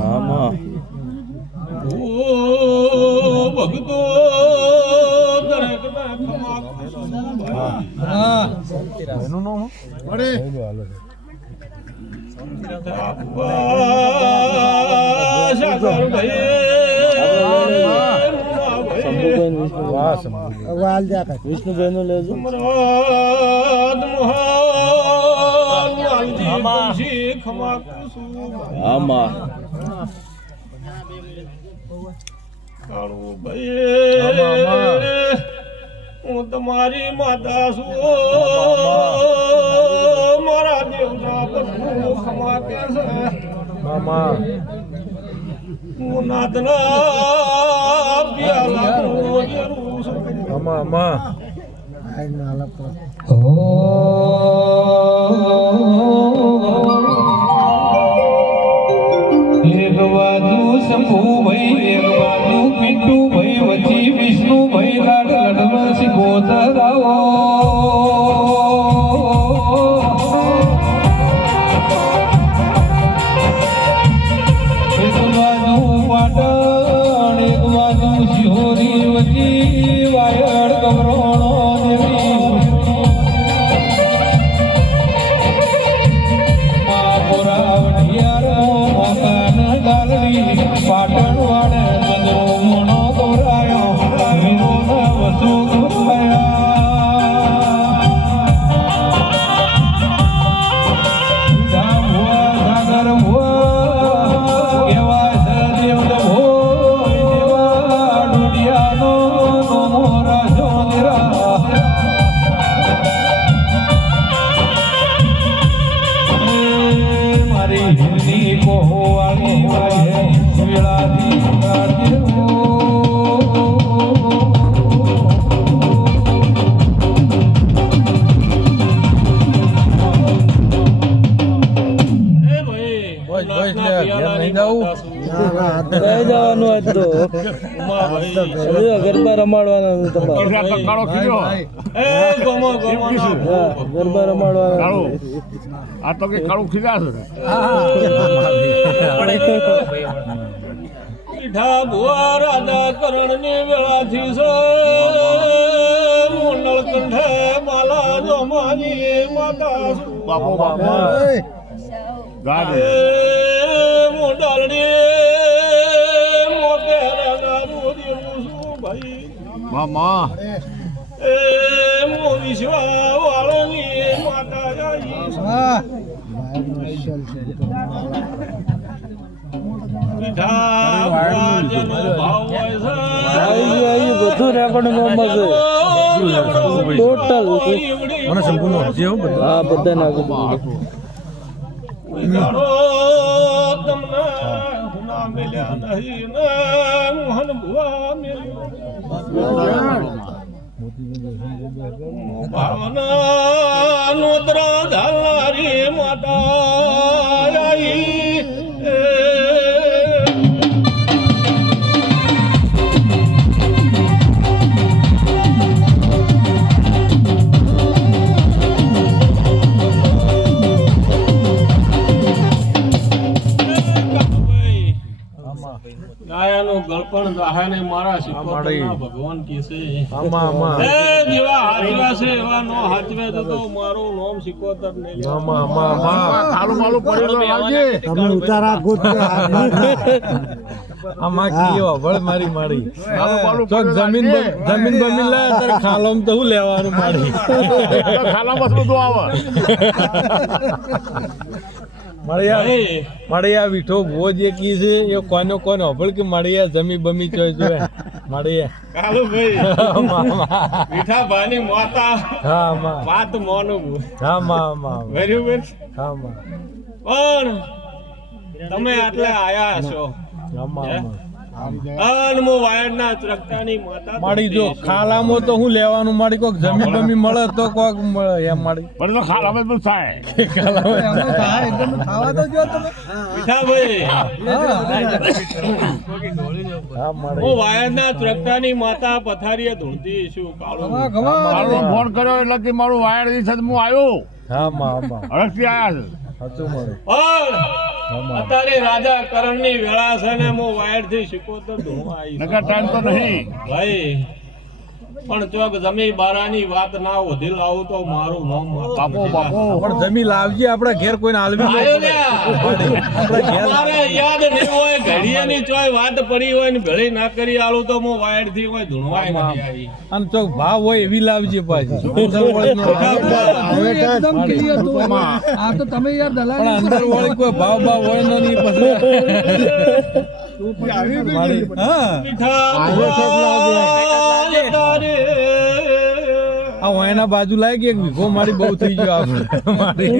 માં ઓ ભગતો દરેક એનું નામ અરે સાગર ભાઈ વિષ્ણુભાઈ નું લેજો આમાં હું તમારી માતા છું મારા દેવના બધું ખમા કે છે હું નાદના પિયાલા એક બાજુ શંભુભાઈ એક બાજુ પિન્ટુભાઈ વચ્ચે વિષ્ણુભાઈ લાડ લડવા ગોતરાવો એક બાજુ પાટણ એક બાજુ શિહોરી વચ્ચે વાયડ ગમરોણો દેવી પાટણ વાડે મંદરો મોનો દોરાયો વિરોધ વસુ સાગર એવા સદેવ દેવા ડુડિયાનો મોરા જોંદરા મારી હિન્દી કોહવાલી વાય વેળાથી કાઢ્યો જવાનું આજ તો ગરબા રમાડવાના ગરબા રમાડવાના આ તો કે કાળું ખીરા છે મીઠા ભુવા રાજા કરણ ની વેળાથી છે મંડળ કંઠે માલા જમાની માતા બાપો બાપો ગાડી મોડાલડી મોતે રાના મોદી મુસુ ભાઈ મામા એ મો વિશ્વા વાળની માતા જાઈ બધું રેકોર્ડિંગ ટોટલ મને સંપૂર્ણ હા બધા નાખું તમને ગુના મેલ્યા નહીં ને મોહન ભુવા મેલ્યો ભાવના નોતરા ધાલારી માતા આઈ ગાયાનું ગળપણ દાહાને મારા શિકોતરના ભગવાન કીસે જેવા હાચવા છે એવા નો હાચવે તો મારું નામ શિકોતર નહીં લે ખાલું માલું પડેલો આવજે તમે ઉતારા ગોત આમાં કીયો વળ મારી મારી ખાલું માલું તો જમીન બમીન લે તારે ખાલોમ તો હું લેવાનું મારી ખાલામાં બધું આવે મળ્યા વિઠો ભો જે કી છે એ કોનો હભળ કે મળ્યા જમી બમી ચોય જોય મળ્યા કાલુ ભાઈ મીઠા ભાની માતા હા માં વાત મોનું હા માં બરાબર હા માં પણ તમે આટલે આયા છો હા માં અનમો વાયરના ચરકતાની માતા માડી જો ખાલામાં તો હું લેવાનું માડી કોક જમી બમી મળે તો કોક મળે એમ માડી પણ તો ખાલામાં બધું થાય ખાલામાં થાય એકદમ ખાવા તો જો તમે મીઠા ભાઈ હા માડી હું વાયરના ચરકતાની માતા પથારીએ ધૂણતી છું કાળો મારો ફોન કર્યો એટલે કે મારું વાયર ની સાથે હું આવ્યો હા માં હરખથી આયા છે સાચું મળે પણ અત્યારે રાજા કરણની વેળા છે ને હું વાયરથી સિકોતર ધૂણવા આવીશ. નકર ટાઈમ તો નહીં. ભાઈ પણ ચોક જમી બારાની વાત ના વધી લાવું તો મારું નામ બાપો બાપો પણ જમી લાવજે આપણા ઘેર કોઈને હાલવી ન આયો પડે. લ્યા. અમારે યાદ નહીં હોય ઘડિયાની ચોય વાત પડી હોય ને ભેળી ના કરી આલું તો હું વાયરથી હોય ધૂણવાય નથી આવી. અને ચોક ભાવ હોય એવી લાવજે પાછી અંદરવાળી નો એકદમ clear તો આ તો તમે યાર પણ દલાલી અંદરવાળી કોઈ ભાવ ભાવ હોય ન નહીં પછી મારી હા આ વાયના બાજુ લાગી એક વીઘો મારી બહુ થઈ ગયો આપણે મારી